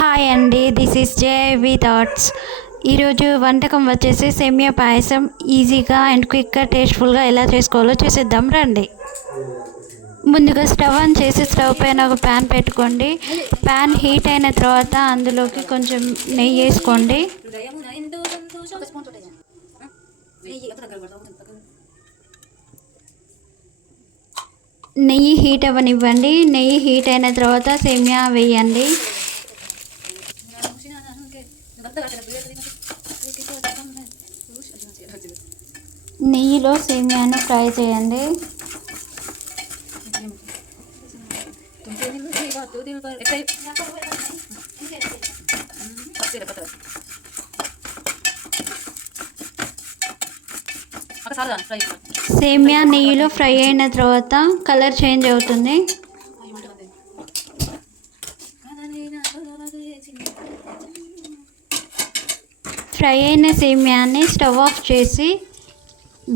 Hi అండి, this is JV thoughts. ఈరోజు వంటకం వచ్చేసి సేమియా పాయసం ఈజీగా అండ్ క్విక్గా టేస్ట్ఫుల్గా ఎలా చేసుకోవాలో చూసేద్దాం రండి. ముందుగా స్టవ్ ఆన్ చేసి స్టవ్ పైన ఒక ప్యాన్ పెట్టుకోండి. ప్యాన్ హీట్ అయిన తర్వాత అందులోకి కొంచెం నెయ్యి వేసుకోండి. నెయ్యి హీట్ అవ్వనివ్వండి. నెయ్యి హీట్ అయిన తర్వాత సేమియా వేయండి. నెయ్యిలో సేమియాను ఫ్రై చేయండి. సేమియా నెయ్యిలో ఫ్రై అయిన తర్వాత కలర్ చేంజ్ అవుతుంది. ఫ్రై అయిన సేమియాని స్టవ్ ఆఫ్ చేసి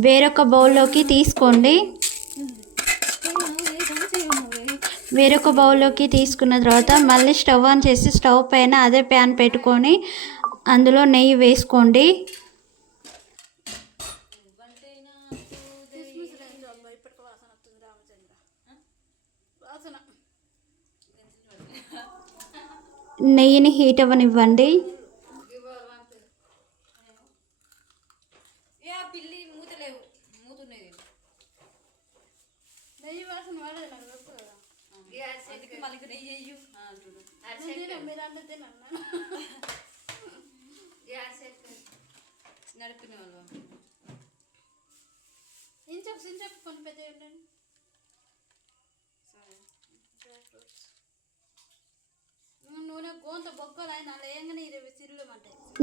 వేరొక బౌల్లోకి తీసుకోండి. వేరొక బౌల్లోకి తీసుకున్న తర్వాత మళ్ళీ స్టవ్ ఆన్ చేసి స్టవ్ పైన అదే ప్యాన్ పెట్టుకొని అందులో నెయ్యి వేసుకోండి. నెయ్యిని హీట్ అవ్వనివ్వండి.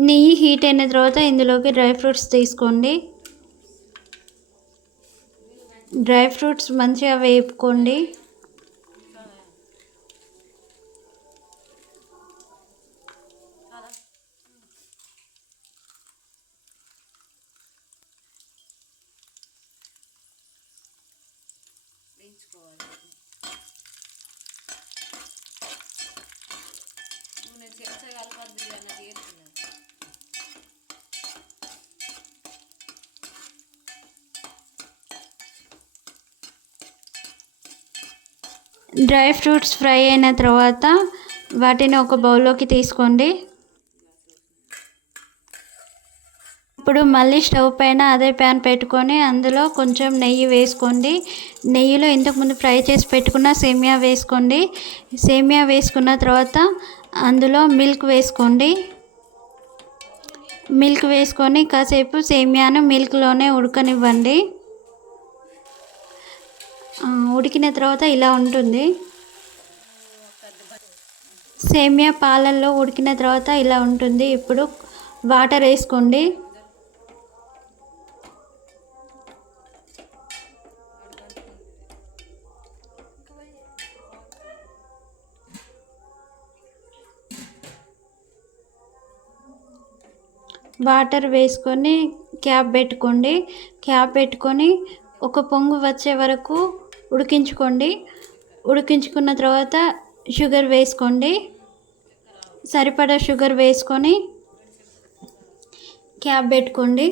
నెయ్యి హీట్ అయిన తర్వాత ఇందులోకి డ్రై ఫ్రూట్స్ తీసుకోండి. డ్రై ఫ్రూట్స్ మంచిగా వేపుకోండి. డ్రై ఫ్రూట్స్ ఫ్రై అయిన తర్వాత వాటిని ఒక బౌల్లోకి తీసుకోండి. ఇప్పుడు మళ్ళీ స్టవ్ పైన అదే ప్యాన్ పెట్టుకొని అందులో కొంచెం నెయ్యి వేసుకోండి. నెయ్యిలో ఇంతకుముందు ఫ్రై చేసి పెట్టుకున్న సేమియా వేసుకోండి. సేమియా వేసుకున్న తర్వాత అందులో మిల్క్ వేసుకోండి. మిల్క్ వేసుకొని కాసేపు సేమియాను మిల్క్లోనే ఉడకనివ్వండి. ఉడికిన తర్వాత ఇలా ఉంటుంది. సేమియా పాలల్లో ఉడికిన తర్వాత ఇలా ఉంటుంది. ఇప్పుడు వాటర్ వేసుకోండి. వాటర్ వేసుకొని క్యాప్ పెట్టుకోండి. క్యాప్ పెట్టుకొని ఒక పొంగు వచ్చే వరకు ఉడికించుకోండి. ఉడికించుకున్న తర్వాత షుగర్ వేసుకోండి. సరిపడా షుగర్ వేసుకొని క్యాప్ పెట్టుకోండి.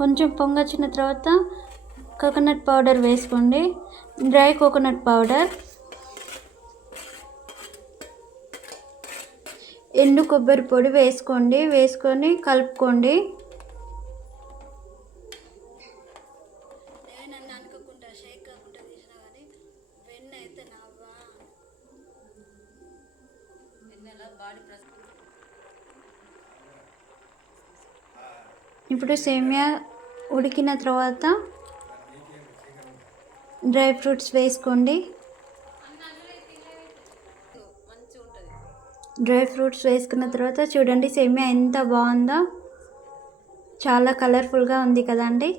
కొంచెం పొంగొచ్చిన తర్వాత కోకోనట్ పౌడర్ వేసుకోండి. డ్రై కోకోనట్ పౌడర్, ఎండు కొబ్బరి పొడి వేసుకోండి. వేసుకొని కలుపుకోండి. ఇప్పుడు సేమియా ఉడికిన తర్వాత డ్రై ఫ్రూట్స్ వేసుకోండి. డ్రై ఫ్రూట్స్ వేసుకున్న తర్వాత చూడండి సేమియా ఎంత బాగుందో. చాలా కలర్ఫుల్గా ఉంది కదండి.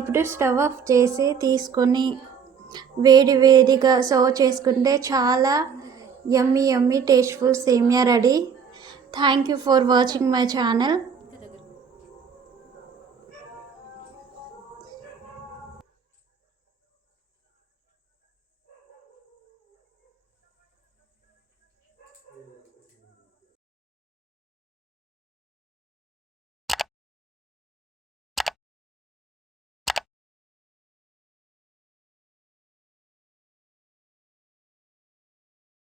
ఇప్పుడు స్టవ్ ఆఫ్ చేసి తీసుకొని వేడి వేడిగా సర్వ్ చేసుకుంటే చాలా యమ్మీ యమ్మీ టేస్ట్ఫుల్ సేమియా ready. Thank you for watching my channel.